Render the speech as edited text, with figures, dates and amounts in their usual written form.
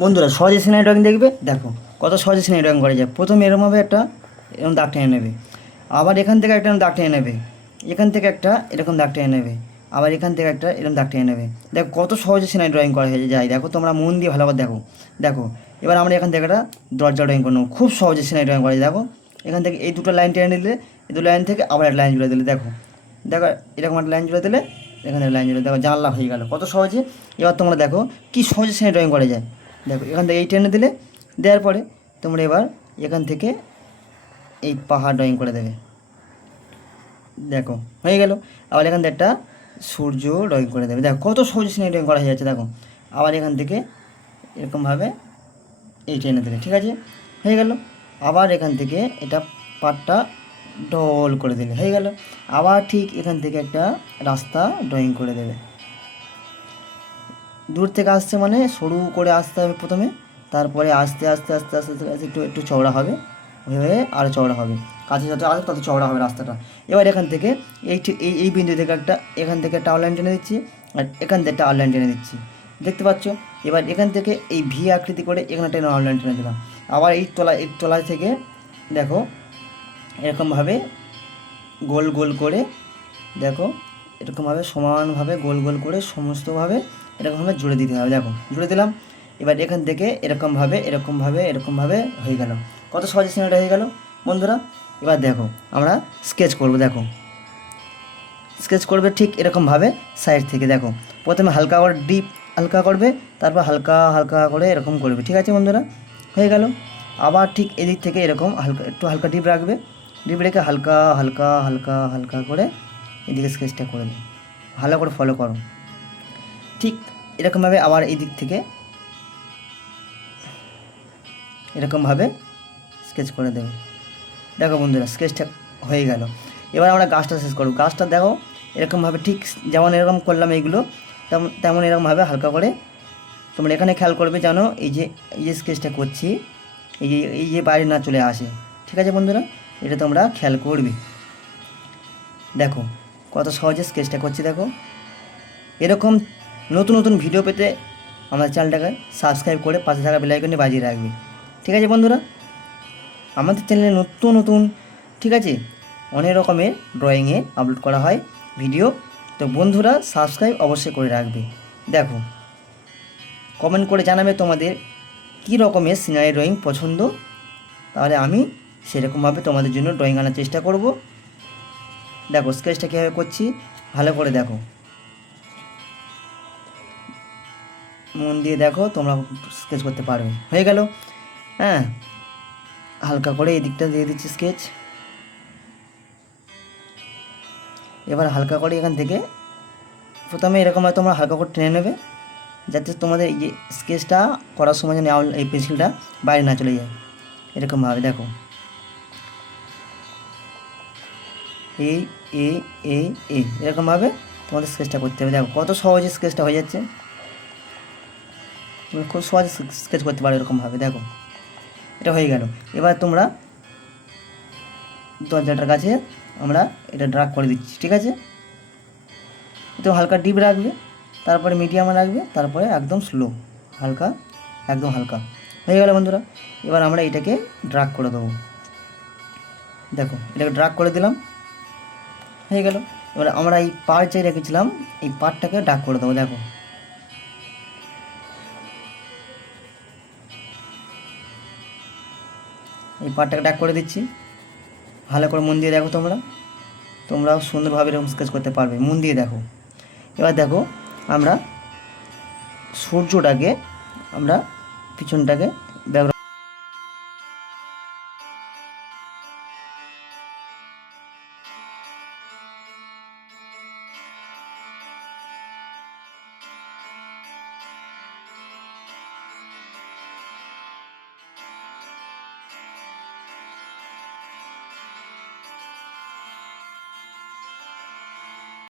বন্ধুরা সহজে scenery drawing দেখবে, দেখো কত সহজে সিনারি ড্রয়িং করা যায়। প্রথমে এরমভাবে একটা এরকম দাগ টেনে নেবে, আবার এখান থেকে একটা দাগ টেনে নেবে, এখান থেকে একটা এরকম দাগ টেনে নেবে, আবার এখান থেকে একটা এরকম দাগ টেনে নেবে। দেখো কত সহজে সিনারি ড্রয়িং করা হয়ে যায়। দেখো তোমরা মন দিয়ে ভালো করে দেখো। দেখো এবার আমরা এখান থেকে একটা দরজা ড্রয়িং করে নেবো। খুব সহজে সিনারি ড্রয়িং করা যায়। দেখো এখান থেকে এই দুটো লাইন টেনে নিলে, এই দুটো লাইন থেকে আবার একটা লাইন জুড়ে দিলে, দেখো দেখো এরকম একটা লাইন জুড়ে দিলে, এখানে লাইন জুড়ে দেখো জানলা হয়ে গেল কত সহজে। এবার তোমরা দেখো কী সহজে সিনারি ড্রয়িং করা যায়। দেখো এখান থেকে এই টেনে দিলে, দেওয়ার পরে তোমরা এবার এখান থেকে এই পাহাড় ড্রয়িং করে দেবে। দেখো হয়ে গেল। আবার এখান থেকে একটা সূর্য ড্রয়িং করে দেবে। দেখো কত সহজে সিনারি ড্রয়িং করা হয়ে যাচ্ছে। দেখো আবার এখান থেকে এরকমভাবে এই টেনে দেবে, ঠিক আছে, হয়ে গেল। আবার এখান থেকে এটা পাটটা ডল করে দিলে হয়ে গেল। আবার ঠিক এখান থেকে একটা রাস্তা ড্রয়িং করে দেবে। দূর থেকে আসছে মানে সরু করে আসতে হবে প্রথমে, তারপরে আস্তে আস্তে আস্তে আস্তে আস্তে আস্তে একটু একটু চওড়া হবে, হয়ে আরও চওড়া হবে, কাছে যত আসবে তত চওড়া হবে রাস্তাটা। এবার এখান থেকে এই বিন্দু থেকে একটা, এখান থেকে একটা আউটলাইন টেনে দিচ্ছি, আর এখান থেকে একটা আউটলাইন টেনে দিচ্ছি, দেখতে পাচ্ছ। এবার এখান থেকে এই ভি আকৃতি করে এখানে একটা আউটলাইন টেনে দিলাম। আবার এই তলা থেকে দেখো এরকমভাবে গোল গোল করে, দেখো এরকমভাবে সমানভাবে গোল গোল করে সমস্তভাবে এরকমভাবে জুড়ে দিতে হবে। দেখো জুড়ে দিলাম। এবার এখান থেকে এরকমভাবে এরকমভাবে এরকমভাবে হয়ে গেল। কত সহজে সিনারিটা হয়ে গেল বন্ধুরা। এবার দেখো আমরা স্কেচ করব। দেখো স্কেচ করবে ঠিক এরকমভাবে সাইড থেকে। দেখো প্রথমে হালকা করে ডিপ হালকা করবে, তারপর হালকা হালকা করে এরকম করবে, ঠিক আছে বন্ধুরা, হয়ে গেল। আবার ঠিক এদিক থেকে এরকম হালকা একটু হালকা ডিপ রাখবে, ডিপ রেখে হালকা হালকা হালকা হালকা করে এদিকে স্কেচটা করে দেবে। ভালো করে ফলো করো। ঠিক এরকমভাবে আবার এই দিক থেকে এরকমভাবে স্কেচ করে দেবে। দেখো বন্ধুরা স্কেচটা হয়ে গেল। এবার আমরা গাছটা শেষ করব। গাছটা দেখো এরকমভাবে ঠিক যেমন এরকম করলাম এইগুলো, তেমন এরকমভাবে হালকা করে তোমরা এখানে খেয়াল করবে যেন এই যে স্কেচটা করছি এই যে বাইরে না চলে আসে, ঠিক আছে বন্ধুরা, এটা তোমরা খেয়াল করবে। দেখো কত সহজে স্কেচটা করছি। দেখো এরকম নতুন নতুন ভিডিও পেতে আমার চ্যানেলটাকে সাবস্ক্রাইব করে পাশে থাকা বেল আইকনটি বাজিয়ে রাখবে, ঠিক আছে বন্ধুরা। আমাদের চ্যানেলে নতুন নতুন, ঠিক আছে, অনেক রকমের ড্রয়িংয়ে আপলোড করা হয় ভিডিও, তো বন্ধুরা সাবস্ক্রাইব অবশ্যই করে রাখবে। দেখো কমেন্ট করে জানাবে তোমাদের কী রকমের সিনারি ড্রয়িং পছন্দ, তাহলে আমি সেরকমভাবে তোমাদের জন্য ড্রয়িং আনার চেষ্টা করব। দেখো স্কেচটা কীভাবে করছি ভালো করে দেখো, মন দিয়ে দেখো, তোমরা স্কেচ করতে পারবে। হয়ে গেল। হ্যাঁ হালকা করে এই দিকটা দিয়ে দিচ্ছি স্কেচ। এবার হালকা করে এখান থেকে প্রথমে এরকমভাবে তোমরা হালকা করে টেনে নেবে, যাতে তোমাদের এই যে স্কেচটা করার সময় যেন এই পেন্সিলটা বাইরে না চলে যায়। এরকমভাবে দেখো এই এই এই এই এরকমভাবে তোমাদের স্কেচটা করতে হবে। দেখো কত সহজে স্কেচটা হয়ে যাচ্ছে। তুমি খুব সহজে স্কেচ করতে পারো এরকমভাবে। দেখো এটা হয়ে গেল। এবার তোমরা দরজাটার কাছে আমরা এটা ড্রাগ করে দিচ্ছি, ঠিক আছে, তো হালকা ডিপ রাখবে, তারপরে মিডিয়ামে রাখবে, তারপরে একদম স্লো, হালকা, একদম হালকা। হয়ে গেল বন্ধুরা। এবার আমরা এটাকে ড্রাগ করে দেবো। দেখো এটাকে ড্রাগ করে দিলাম, হয়ে গেল। এবার আমরা এই পার্ট যে রেখেছিলাম এই পার্টটাকে ড্রাগ করে দেবো। দেখো এই পার্টটাকে ড্রাগ করে দিচ্ছি, ভালো করে মন দিয়ে দেখো। তোমরাও সুন্দরভাবে এরকম স্কেচ করতে পারবে, মন দিয়ে দেখো। এবার দেখো আমরা সূর্যটাকে আমরা পিছনটাকে